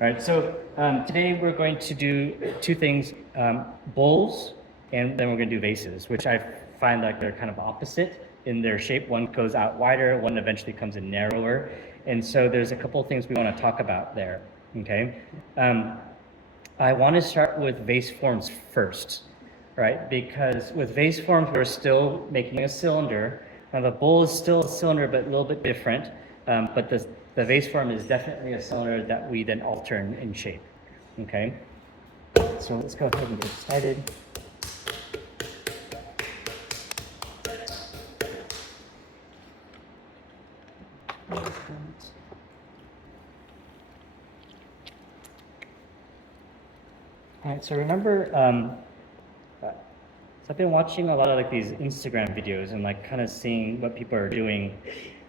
All right, so today we're going to do two things, bowls, and then we're going to do vases, which I find like they're kind of opposite in their shape. One goes out wider, one eventually comes in narrower. And so there's a couple of things we want to talk about there, okay? I want to start with vase forms first, right? Because with vase forms, we're still making a cylinder. Now the bowl is still a cylinder, but a little bit different. But the vase form is definitely a cylinder that we then alter in shape, okay? So let's go ahead and get started. All right, so remember, so I've been watching a lot of like these Instagram videos and like kind of seeing what people are doing.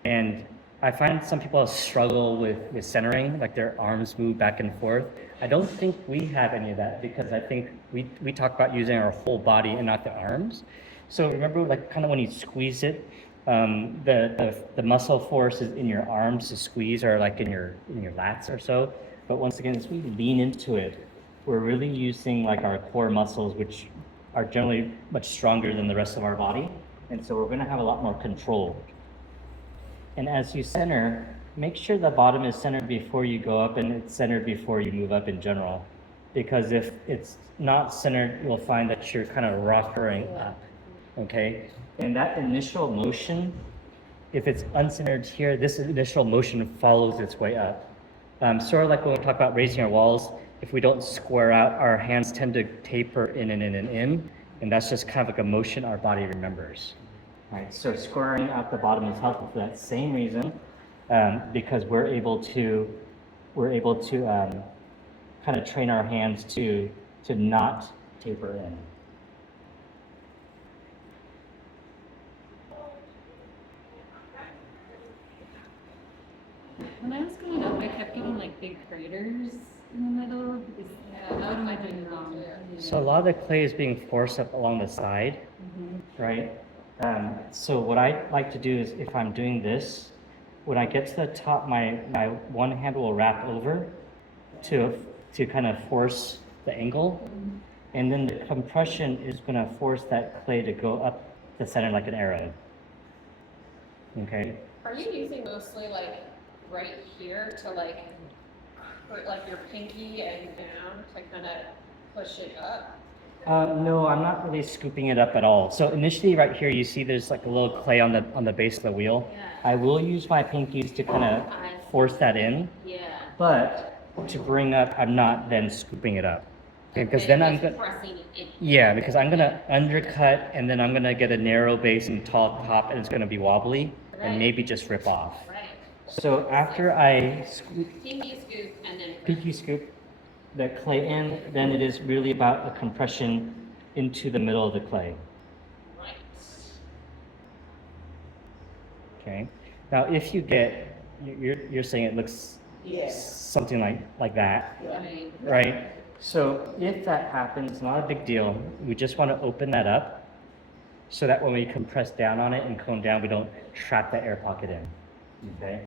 And I find some people struggle with centering, like their arms move back and forth. I don't think we have any of that because I think we talk about using our whole body and not the arms. So remember like kind of when you squeeze it, the muscle force is in your arms to squeeze or like in your lats or so. But once again, as we lean into it, we're really using like our core muscles, which are generally much stronger than the rest of our body. And so we're going to have a lot more control. And as you center, make sure the bottom is centered before you go up and it's centered before you move up in general. Because if it's not centered, you'll find that you're kind of rockering up, okay? And that initial motion, if it's uncentered here, this initial motion follows its way up. Sort of like when we talk about raising our walls, if we don't square out, our hands tend to taper in and in and in, and that's just kind of like a motion our body remembers. All right, so squaring out the bottom is helpful for that same reason, because we're able to kind of train our hands to not taper in. When I was growing up, I kept getting like big craters in the middle. What am I doing wrong? So a lot of the clay is being forced up along the side, right? So what I like to do is if I'm doing this, when I get to the top, my one hand will wrap over to kind of force the angle. And then the compression is going to force that clay to go up the center like an arrow. Okay? Are you using mostly like right here to like put like your pinky and down to kind of push it up? No, I'm not really scooping it up at all. So initially right here, you see there's like a little clay on the base of the wheel. Yeah. I will use my pinkies to kind of force that in. Yeah. But to bring up, I'm not then scooping it up. Because then I'm going to because I'm going to undercut and then I'm going to get a narrow base and tall top and it's going to be wobbly and maybe just rip off. Right. So after I Pinky scoop the clay in, then it is really about a compression into the middle of the clay. Right. Okay. Now if you get, you're saying it looks something like that, right? So if that happens, not a big deal. We just want to open that up so that when we compress down on it and cone down, we don't trap the air pocket in. Okay.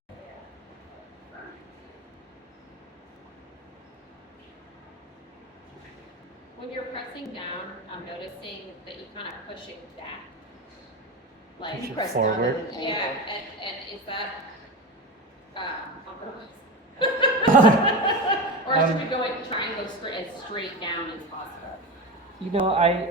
When you're pressing down, I'm noticing that you kind of push it back. Like Push it press forward. down and is that on purpose? Or should we try and go as straight down as possible? You know, I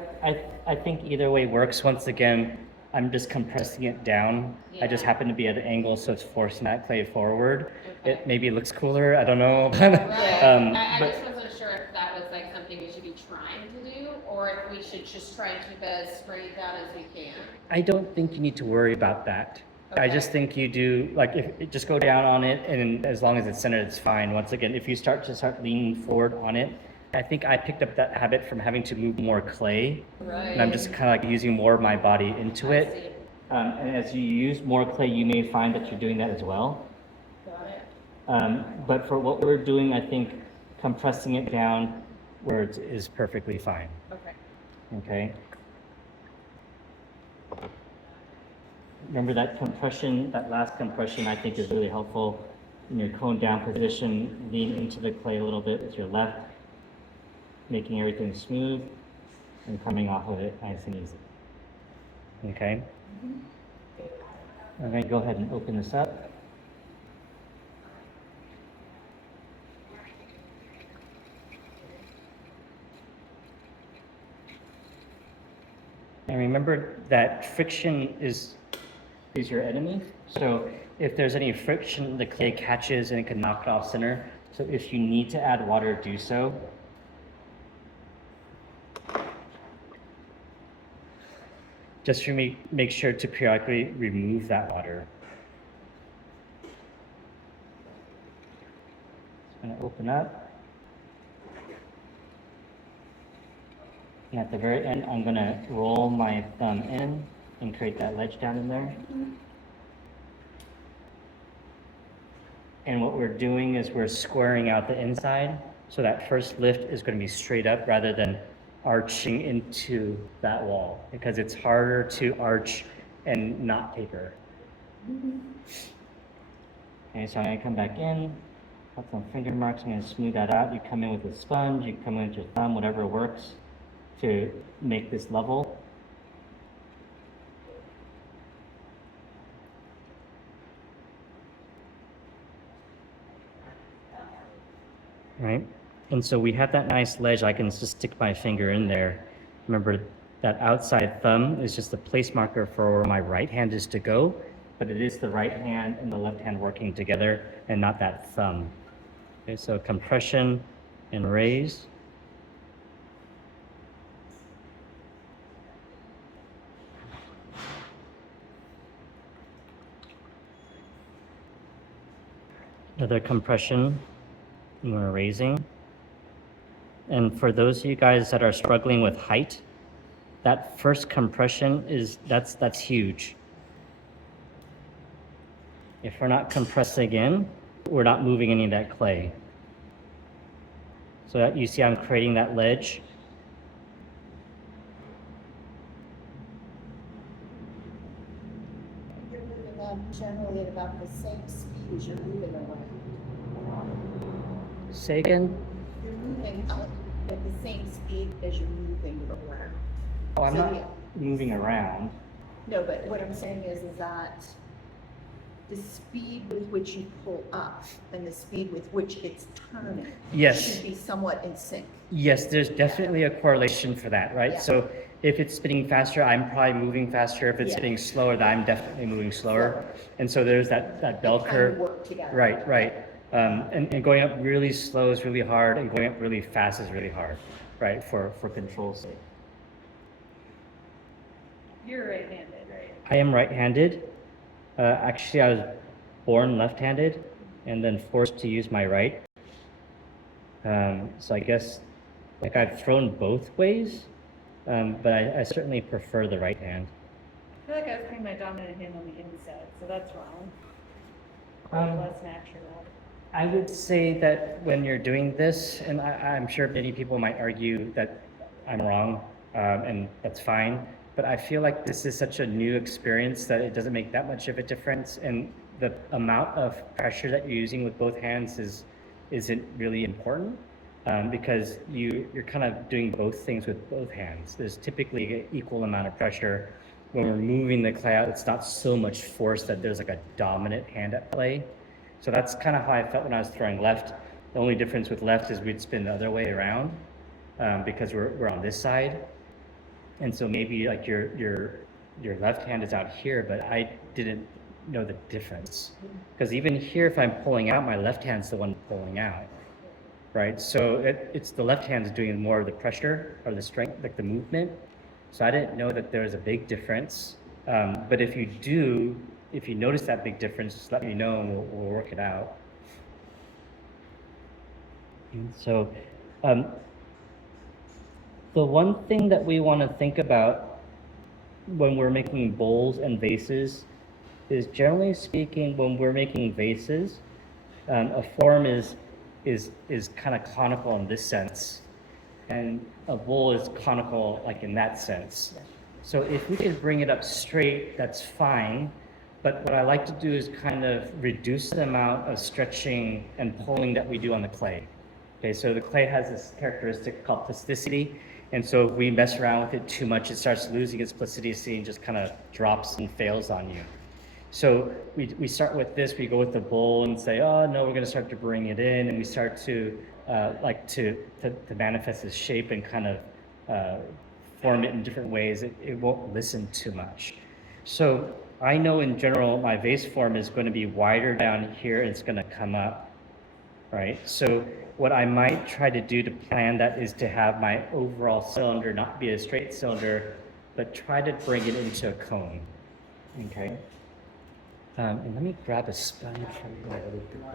think either way works. Once again, I'm just compressing it down. I just happen to be at an angle, so it's forcing that clay forward. Okay. It maybe looks cooler. I don't know. Right. I just wasn't sure if that was like something we should be trying to do, or if we should just try and keep it as straight down as we can. I don't think you need to worry about that. I just think you do, like, if just go down on it, and as long as it's centered, it's fine. Once again, if you start leaning forward on it, I think I picked up that habit from having to move more clay, Right. and I'm just kind of like using more of my body into it. And as you use more clay, you may find that you're doing that as well. Got it. But for what we're doing, I think compressing it down where it is perfectly fine. Okay. Okay. Remember that compression, that last compression I think is really helpful. In your cone down position, lean into the clay a little bit with your left, making everything smooth and coming off of it nice and easy. Okay? I'm going to go ahead and open this up. And remember that friction is your enemy. So if there's any friction, the clay catches and it can knock it off center. So if you need to add water, do so. Just make sure to periodically remove that water. It's going to open up. And at the very end, I'm going to roll my thumb in and create that ledge down in there. And what we're doing is we're squaring out the inside. So that first lift is going to be straight up rather than arching into that wall, because it's harder to arch and not taper. Okay, so I'm going to come back in, put some finger marks, I'm going to smooth that out. You come in with a sponge, you come in with your thumb, whatever works to make this level. Right? And so we have that nice ledge. I can just stick my finger in there. Remember, that outside thumb is just a place marker for where my right hand is to go, but it is the right hand and the left hand working together and not that thumb. Okay, so compression and raise. Another compression, and we're raising. And for those of you guys that are struggling with height, that first compression that's huge. If we're not compressing in, we're not moving any of that clay. So that you see I'm creating that ledge. You're moving them generally at about the same speed as you're moving around. Say again? You're moving out at the same speed as you're moving around. Oh, I'm So not yeah. moving around. No, but what I'm saying is that the speed with which you pull up and the speed with which it's turning Yes. should be somewhat in sync. Yes, there's definitely a correlation for that, right? Yeah. So if it's spinning faster, I'm probably moving faster. If it's Yeah. spinning slower, then I'm definitely moving slower. And so there's that bell They kind of curve. work together. Right, right. And going up really slow is really hard, and going up really fast is really hard, right? For control's sake. You're right-handed, right? I am right-handed. Actually, I was born left-handed and then forced to use my right. So I guess like I've thrown both ways, but I certainly prefer the right hand. I feel like I was putting my dominant hand on the inside, so that's wrong. Less natural. I would say that when you're doing this, and I'm sure many people might argue that I'm wrong, and that's fine, but I feel like this is such a new experience that it doesn't make that much of a difference, and the amount of pressure that you're using with both hands isn't really important, because you're kind of doing both things with both hands. There's typically an equal amount of pressure. When we're moving the clay out, it's not so much force that there's like a dominant hand at play. So that's kind of how I felt when I was throwing left. The only difference with left is we'd spin the other way around, because we're on this side. And so maybe like your left hand is out here, but I didn't know the difference. Because even here, if I'm pulling out, my left hand's the one pulling out, right? So it's the left hand's doing more of the pressure or the strength, like the movement. So I didn't know that there was a big difference. But if you notice that big difference, just let me know and we'll work it out. And so the one thing that we want to think about when we're making bowls and vases is, generally speaking, when we're making vases, a form is kind of conical in this sense, and a bowl is conical like in that sense. So if we can bring it up straight, that's fine. But what I like to do is kind of reduce the amount of stretching and pulling that we do on the clay. Okay, so the clay has this characteristic called plasticity, and so if we mess around with it too much, it starts losing its plasticity and just kind of drops and fails on you. So we start with this, we go with the bowl and say, oh no, we're going to start to bring it in, and we start to to manifest its shape and kind of form it in different ways. It won't listen too much. So I know in general my vase form is going to be wider down here, it's going to come up, right? So what I might try to do to plan that is to have my overall cylinder not be a straight cylinder, but try to bring it into a cone, okay? And let me grab a sponge from my other people.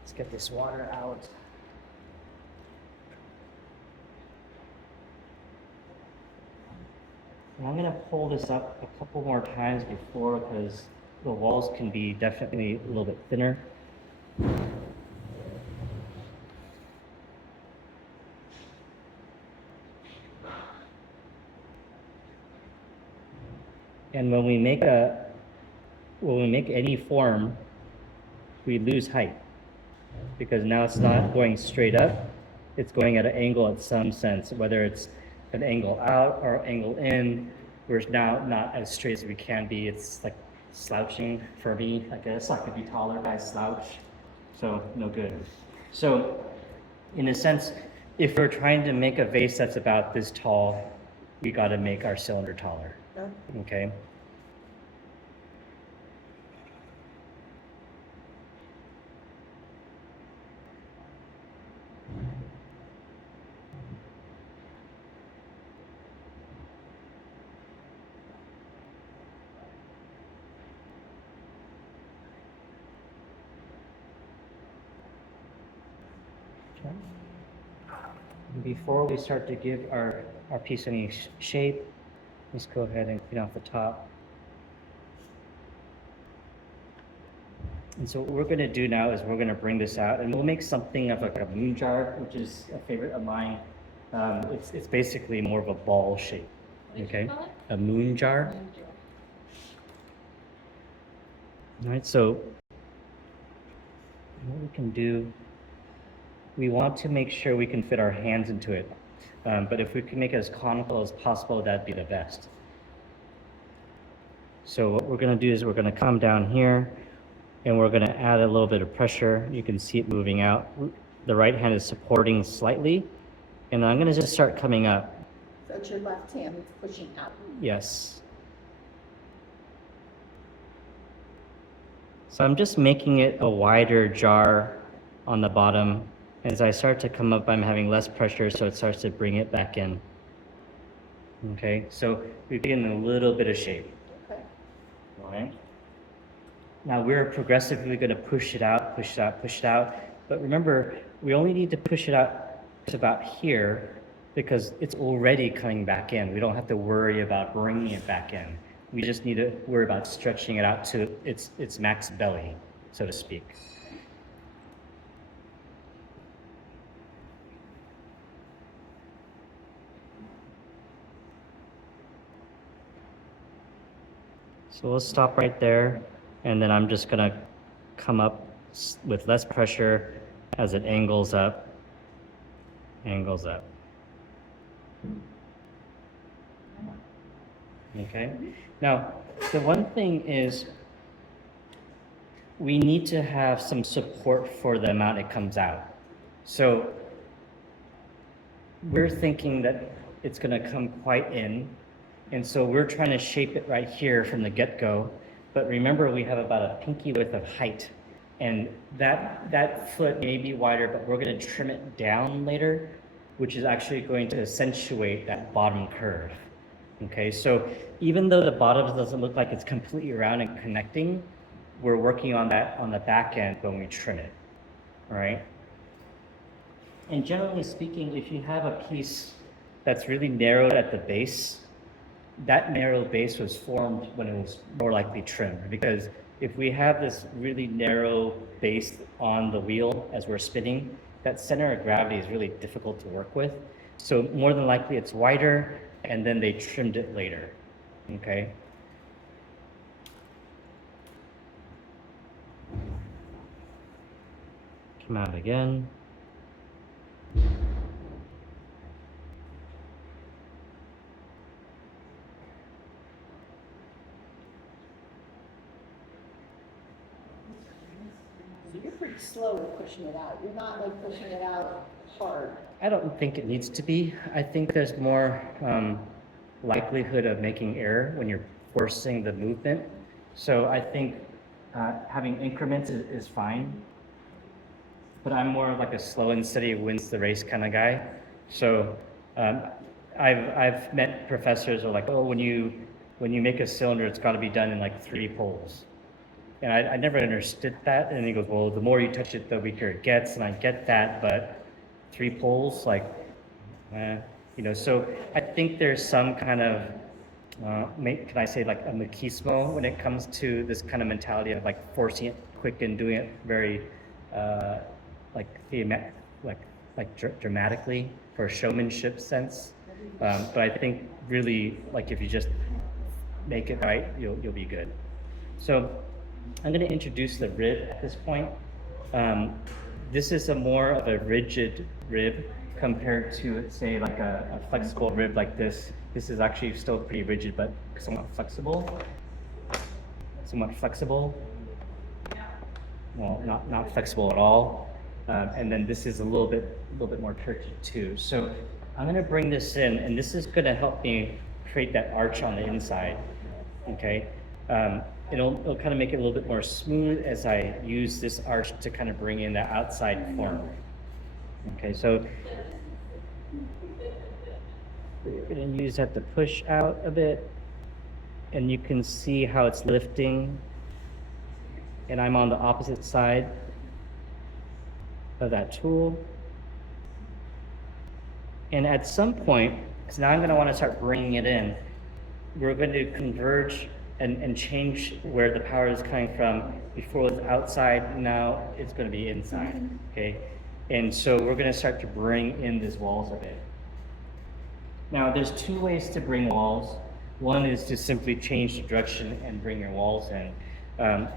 Let's get this water out. And I'm gonna pull this up a couple more times before because the walls can be definitely a little bit thinner. And when we make any form, we lose height because now it's not going straight up, it's going at an angle in some sense, whether it's an angle out or angle in. We're now not as straight as we can be. It's like slouching for me, I guess. I could be taller by slouch, so no good. So in a sense, if we're trying to make a vase that's about this tall, we got to make our cylinder taller. Okay. Before we start to give our piece any shape, let's go ahead and clean off the top. And so what we're going to do now is we're going to bring this out and we'll make something of like a moon jar, which is a favorite of mine. It's basically more of a ball shape. Okay, a moon jar. All right, so what we can do, we want to make sure we can fit our hands into it. But if we can make it as conical as possible, that'd be the best. So what we're going to do is we're going to come down here and we're going to add a little bit of pressure. You can see it moving out. The right hand is supporting slightly, and I'm going to just start coming up. So it's your left hand that's pushing out. Yes. So I'm just making it a wider jar on the bottom. As I start to come up, I'm having less pressure, so it starts to bring it back in. Okay, so we get in a little bit of shape. Okay. All right. Now we're progressively going to push it out, push it out, push it out. But remember, we only need to push it out to about here because it's already coming back in. We don't have to worry about bringing it back in. We just need to worry about stretching it out to its max belly, so to speak. So we'll stop right there, and then I'm just gonna come up with less pressure as it angles up. Okay, now the one thing is we need to have some support for the amount it comes out. So we're thinking that it's gonna come quite in, and so we're trying to shape it right here from the get-go. But remember, we have about a pinky width of height, and that foot may be wider, but we're going to trim it down later, which is actually going to accentuate that bottom curve. Okay, so even though the bottom doesn't look like it's completely round and connecting, we're working on that on the back end when we trim it. All right. And generally speaking, if you have a piece that's really narrowed at the base, that narrow base was formed when it was more likely trimmed, because if we have this really narrow base on the wheel as we're spinning, that center of gravity is really difficult to work with. So more than likely it's wider, and then they trimmed it later, okay? come out again. So you're pretty slow at pushing it out. You're not like pushing it out hard. I don't think it needs to be. I think there's more likelihood of making error when you're forcing the movement. So I think having increments is fine. But I'm more of like a slow and steady wins the race kind of guy. So I've met professors who are like, oh, when you make a cylinder, it's got to be done in like 3 pulls. And I never understood that. And he goes, well, the more you touch it, the weaker it gets. And I get that, but 3 pulls, like, so I think there's some kind of, can I say like a machismo when it comes to this kind of mentality of like forcing it quick and doing it very, dramatically for a showmanship sense. But I think really, like if you just make it right, you'll be good. So I'm going to introduce the rib at this point. This is a more of a rigid rib compared to, say, like a flexible rib like this. This is actually still pretty rigid, but somewhat flexible. Well, not flexible at all. And then this is a little bit more turgid too. So I'm going to bring this in, and this is going to help me create that arch on the inside. Okay. It'll kind of make it a little bit more smooth as I use this arch to kind of bring in the outside form. Okay, so we're going to use that to push out a bit, and you can see how it's lifting, and I'm on the opposite side of that tool. And at some point, because now I'm going to want to start bringing it in, we're going to converge and change where the power is coming from. Before it was outside, now it's going to be inside, okay? And so we're going to start to bring in these walls a bit. Now, there's 2 ways to bring walls. One is to simply change the direction and bring your walls in.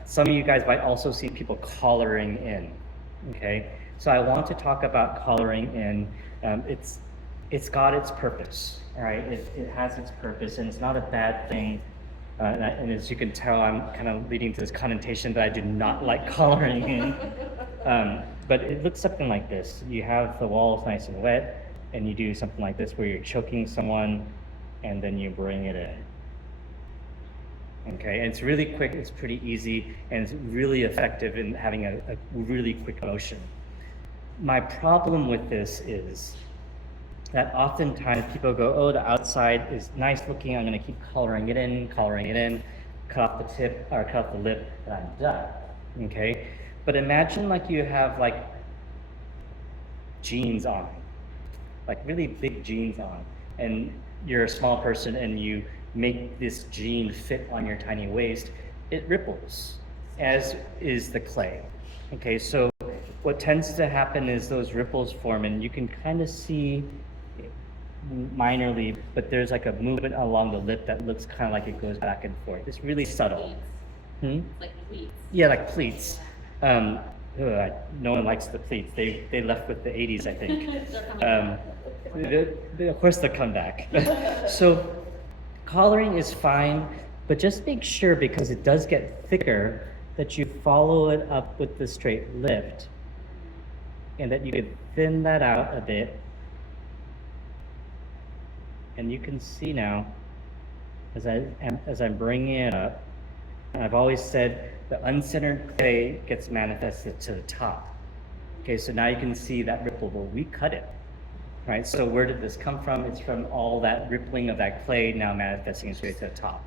Some of you guys might also see people collaring in, okay? So I want to talk about collaring in. It's got its purpose, all right? It has its purpose, and it's not a bad thing. And as you can tell, I'm kind of leading to this connotation that I do not like collaring in. But it looks something like this. You have the walls nice and wet, and you do something like this where you're choking someone, and then you bring it in. Okay, and it's really quick, it's pretty easy, and it's really effective in having a really quick motion. My problem with this is that oftentimes people go, oh, the outside is nice looking, I'm going to keep collaring it in, cut off the tip, or cut off the lip, and I'm done, okay? But imagine like you have like jeans on, like really big jeans on, and you're a small person and you make this jean fit on your tiny waist, it ripples, as is the clay, okay? So what tends to happen is those ripples form, and you can kind of see minorly, but there's like a movement along the lip that looks kind of like it goes back and forth. It's really subtle. Pleats. Like pleats. Yeah, like pleats. No one likes the pleats. They left with the 80s, I think. Of course they'll come back. So collaring is fine, but just make sure, because it does get thicker, that you follow it up with the straight lift, and that you could thin that out a bit. And you can see now, as I'm bringing it up, I've always said the uncentered clay gets manifested to the top. Okay, so now you can see that ripple. Well, we cut it, right? So where did this come from? It's from all that rippling of that clay now manifesting its way to the top.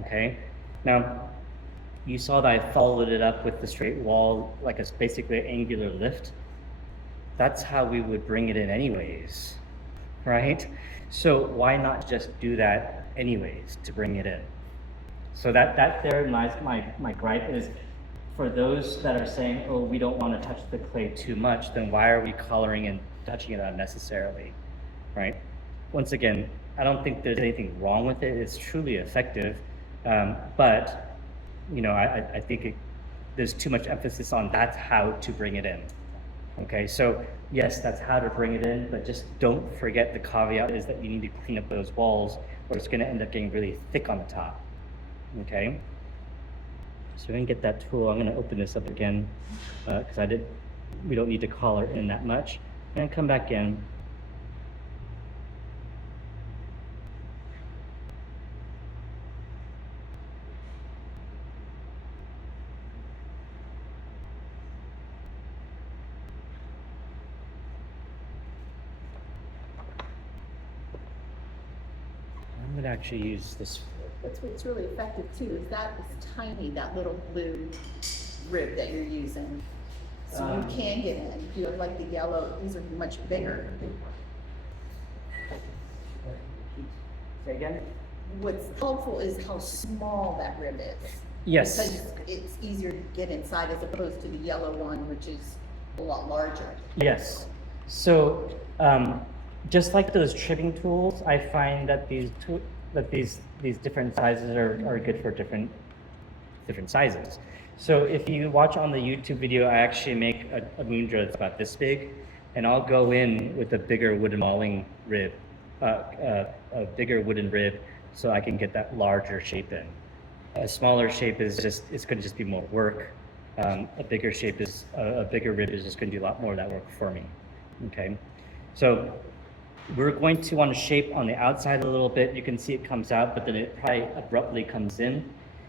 Okay, now you saw that I followed it up with the straight wall, like a basically angular lift. That's how we would bring it in anyways, right? So why not just do that anyways to bring it in? So that there lies my gripe is, for those that are saying, oh, we don't want to touch the clay too much, then why are we collaring and touching it unnecessarily, right? Once again, I don't think there's anything wrong with it. It's truly effective, but I think there's too much emphasis on that's how to bring it in. Okay, so yes, that's how to bring it in, but just don't forget the caveat is that you need to clean up those walls or it's gonna end up getting really thick on the top, okay? So we're gonna get that tool. I'm gonna open this up again because we don't need to collar in that much. And come back in. I'm gonna actually use this. That's what's really effective too, is that is tiny, that little blue rib that you're using. So you can get in, if you have like the yellow, these are much bigger. Say again? What's helpful is how small that rib is. Yes. Because it's easier to get inside as opposed to the yellow one, which is a lot larger. Yes. So just like those trimming tools, I find that these different sizes are good for different sizes. So if you watch on the YouTube video, I actually make a moon drill that's about this big, and I'll go in with a bigger wooden mauling rib, a bigger wooden rib, so I can get that larger shape in. A smaller shape is it's going to just be more work. A bigger rib is just going to do a lot more of that work for me. Okay, so we're going to want to shape on the outside a little bit. You can see it comes out, but then it probably abruptly comes in.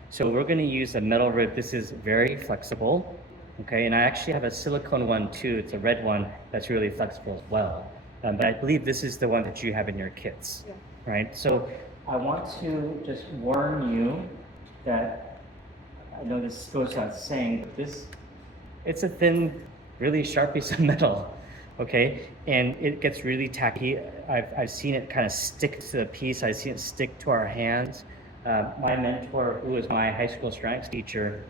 So we're going to use a metal rib. This is very flexible. Okay, and I actually have a silicone one too. It's a red one that's really flexible as well. But I believe this is the one that you have in your kits, right? So I want to just warn you that I know this goes without saying, but it's a thin, really sharp piece of metal, okay? And it gets really tacky. I've seen it kind of stick to the piece. I've seen it stick to our hands. My mentor, who was my high school ceramics teacher,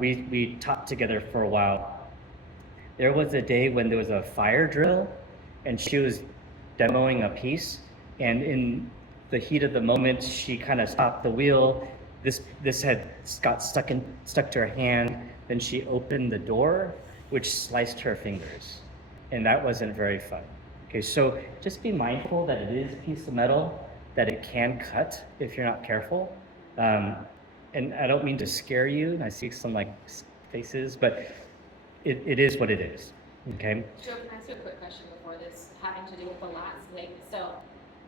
we taught together for a while. There was a day when there was a fire drill and she was demoing a piece, and in the heat of the moment, she kind of stopped the wheel. This had got stuck to her hand. Then she opened the door, which sliced her fingers, and that wasn't very fun. Okay, so just be mindful that it is a piece of metal, that it can cut if you're not careful. And I don't mean to scare you, and I see some like faces, but it is what it is. Okay. Joe, can I ask you a quick question before this, having to do with the last thing? So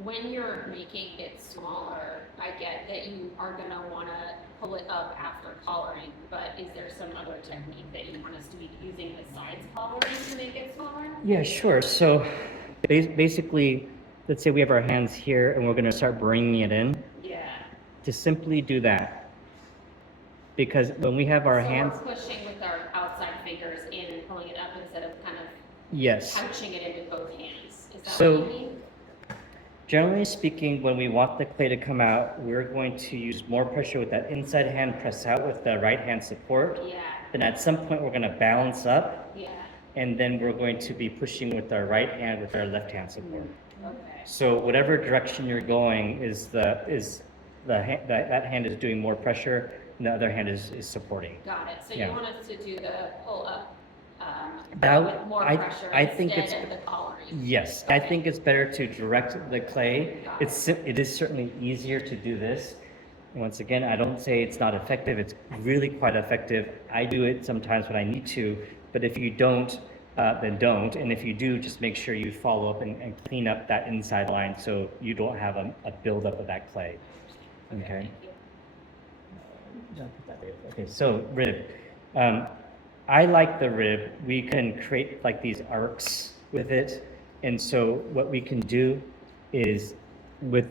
when you're making it smaller, I get that you are gonna wanna pull it up after collaring, but is there some other technique that you want us to be using besides collaring to make it smaller? Yeah, sure. So basically, let's say we have our hands here and we're gonna start bringing it in. Yeah. To simply do that. Because when we have our hands. We're pushing with our outside fingers in and pulling it up instead of kind of Yes. pouching it in with both hands. Is that So, what you mean? Generally speaking, when we want the clay to come out, we're going to use more pressure with that inside hand press out with the right hand support. Yeah. Then at some point we're going to balance up, Yeah. and then we're going to be pushing with our right hand with our left hand support. Okay. So whatever direction you're going that hand is doing more pressure, and the other hand is supporting. Got it. So Yeah. you want us to do the pull up That- with more I- pressure I think instead of the collaring. Yes, I think it's better to direct the clay. Got It is certainly easier to do this. Once again, I don't say it's not effective. It's really quite effective. I do it sometimes when I need to, but if you don't, then don't. And if you do, just make sure you follow up and clean up that inside line so you don't have a buildup of that clay. Okay. Thank you. Okay, so rib. I like the rib. We can create like these arcs with it. And so what we can do is with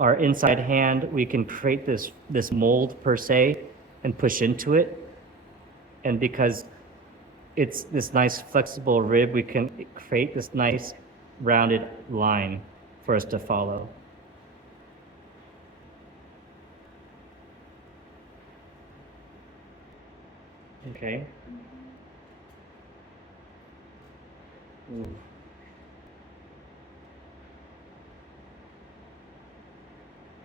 our inside hand, we can create this mold per se and push into it. And because it's this nice flexible rib, we can create this nice rounded line for us to follow. Okay. Ooh.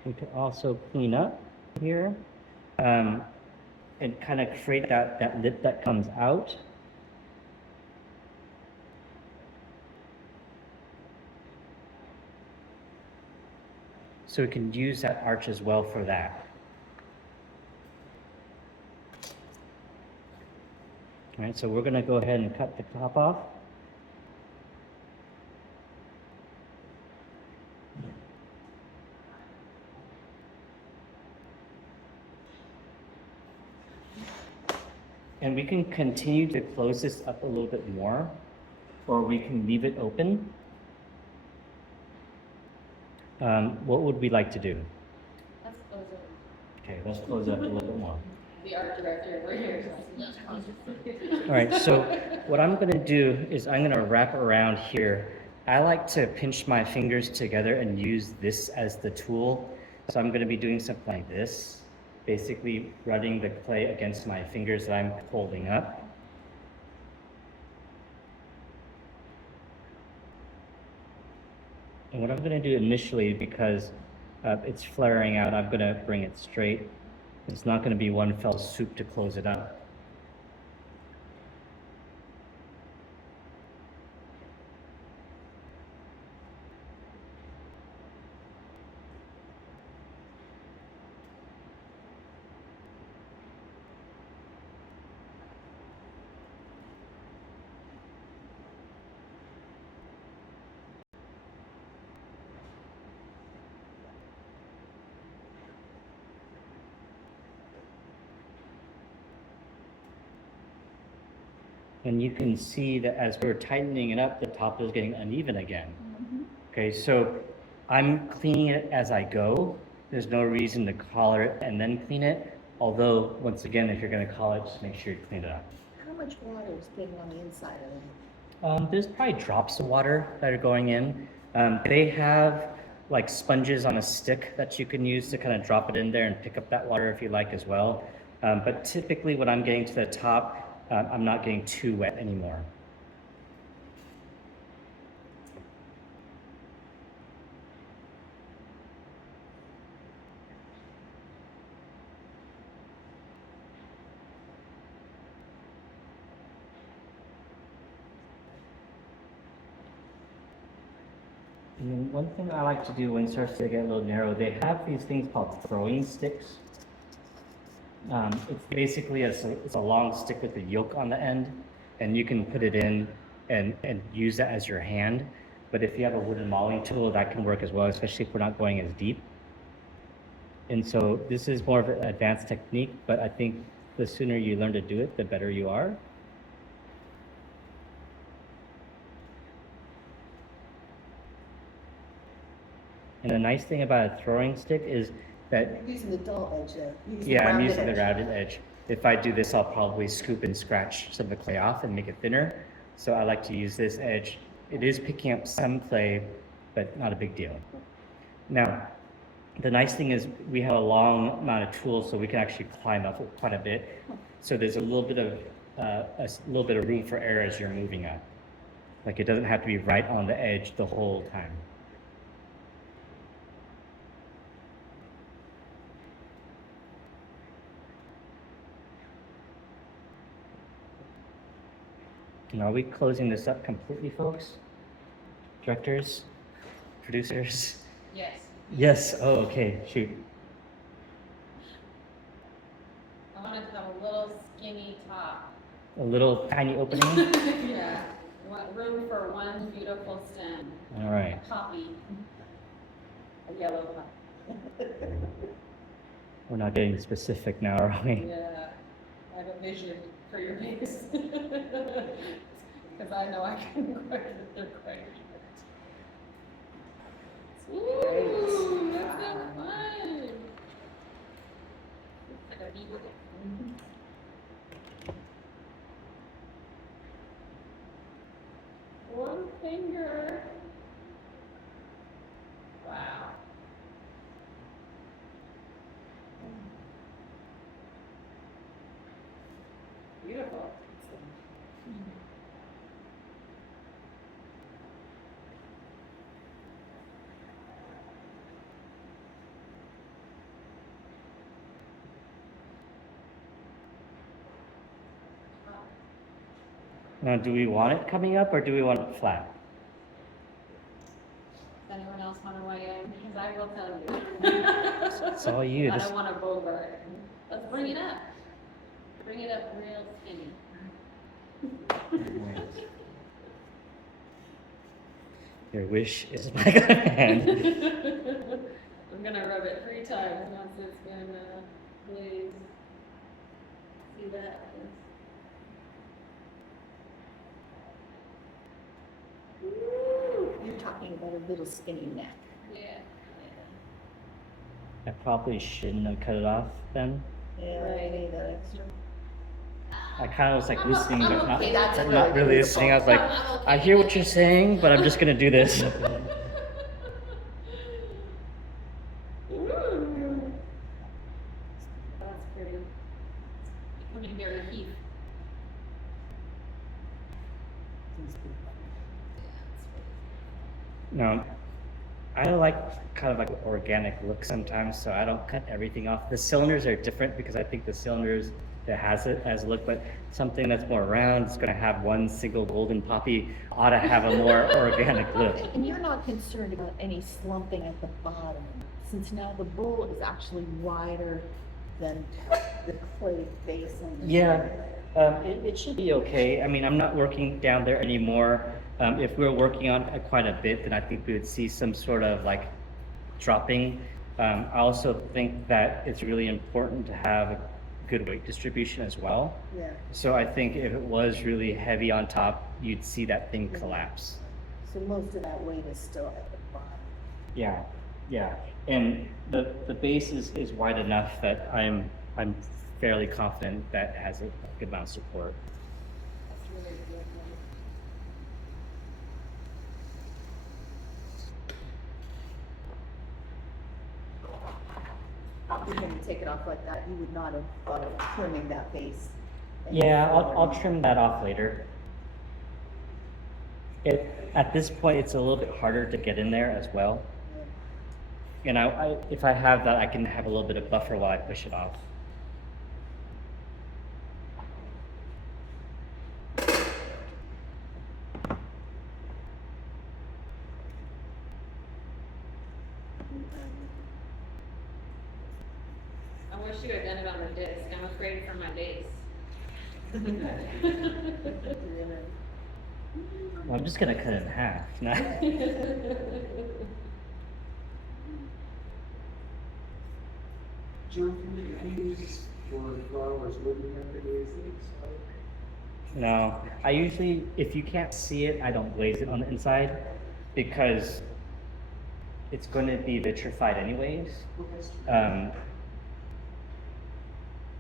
We can also clean up here and kind of create that lip that comes out. So we can use that arch as well for that. All right, so we're gonna go ahead and cut the top off. And we can continue to close this up a little bit more, or we can leave it open. What would we like to do? Let's close it. Okay, let's close it up a little bit more. The art director over here. All right, so what I'm gonna do is I'm gonna wrap around here. I like to pinch my fingers together and use this as the tool. So I'm gonna be doing something like this, basically running the clay against my fingers that I'm holding up. And what I'm gonna do initially, because it's flaring out, I'm gonna bring it straight. It's not gonna be one fell swoop to close it up. And you can see that as we're tightening it up, the top is getting uneven again. Okay, so I'm cleaning it as I go. There's no reason to collar it and then clean it. Although, once again, if you're gonna collar it, just make sure you clean it up. How much water is getting on the inside of it? There's probably drops of water that are going in. They have like sponges on a stick that you can use to kind of drop it in there and pick up that water if you like as well. But typically when I'm getting to the top, I'm not getting too wet anymore. And then one thing I like to do when it starts to get a little narrow, they have these things called throwing sticks. It's basically it's a long stick with a yoke on the end, and you can put it in and use that as your hand. But if you have a wooden mauling tool, that can work as well, especially if we're not going as deep. And so this is more of an advanced technique, but I think the sooner you learn to do it, the better you are. And the nice thing about a throwing stick is that You're using the dull edge there. You're using yeah, the I'm rounded using the edge. rounded edge. If I do this, I'll probably scoop and scratch some of the clay off and make it thinner. So I like to use this edge. It is picking up some clay, but not a big deal. Now, the nice thing is we have a long amount of tools, so we can actually climb up quite a bit. So there's a little bit of room for error as you're moving up. Like it doesn't have to be right on the edge the whole time. And are we closing this up completely, folks? Directors? Producers? Yes. Yes. Oh, okay. Shoot. I wanted to have a little skinny top. A little tiny opening? Yeah. Want room for one beautiful stem. All right. A poppy. A yellow poppy. We're not getting specific now, are we? Yeah. I have a vision for your face. Because I know I can quite they're quite. Ooh, that's so fun. It's like a beaver. One finger. Wow. Beautiful. Now, do we want it coming up or do we want it flat? anyone else want to weigh in, because I will tell you. It's all you. I This, don't want to bogart. Let's bring it up. Bring it up real skinny. your wish is my command. I'm gonna rub it 3 times once it's been glazed. See that? You're talking about a little skinny neck. Yeah. I probably shouldn't have cut it off then. Yeah, I need that extra. I kind of was like listening, but not, okay, that's a not really really listening. I was like, I'm okay I hear what with you're it. saying, but I'm just gonna do this. Ooh. That's pretty. Becoming very heat. No, I like kind of like organic look sometimes, so I don't cut everything off. The cylinders are different because I think the cylinders that has it as a look, but something that's more round, it's gonna have one single golden poppy, ought to have a more organic look. And you're not concerned about any slumping at the bottom, since now the bowl is actually wider than the clay basin. Yeah, it should be okay. I mean, I'm not working down there anymore. If we were working on it quite a bit, then I think we would see some sort of like dropping. I also think that it's really important to have a good weight distribution as well. Yeah, So I think if it was really heavy on top, you'd see that thing collapse. so most of that weight is still at the bottom. Yeah, yeah. And the base is wide enough that I'm fairly confident that it has a good amount of support. That's really good. If you're gonna take it off like that, you would not have thought of trimming that base. Yeah, I'll trim that off later. At this point, it's a little bit harder to get in there as well. And if I have that, I can have a little bit of buffer while I push it off. I wish you had done it on the disc. I'm afraid for my days. Well, I'm just gonna cut it in half. John, can you use for flowers living at the glazing? No, I usually, if you can't see it, I don't glaze it on the inside because it's going to be vitrified anyways.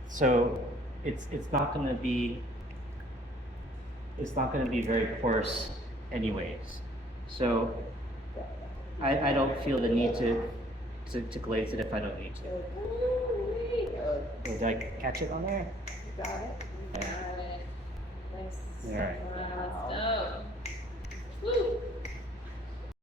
So it's not going to be very porous anyways. So I don't feel the need to glaze it if I don't need to. Did I catch it on there? Got it? Yeah. Alright. Nice. All right. Let's go. Woo!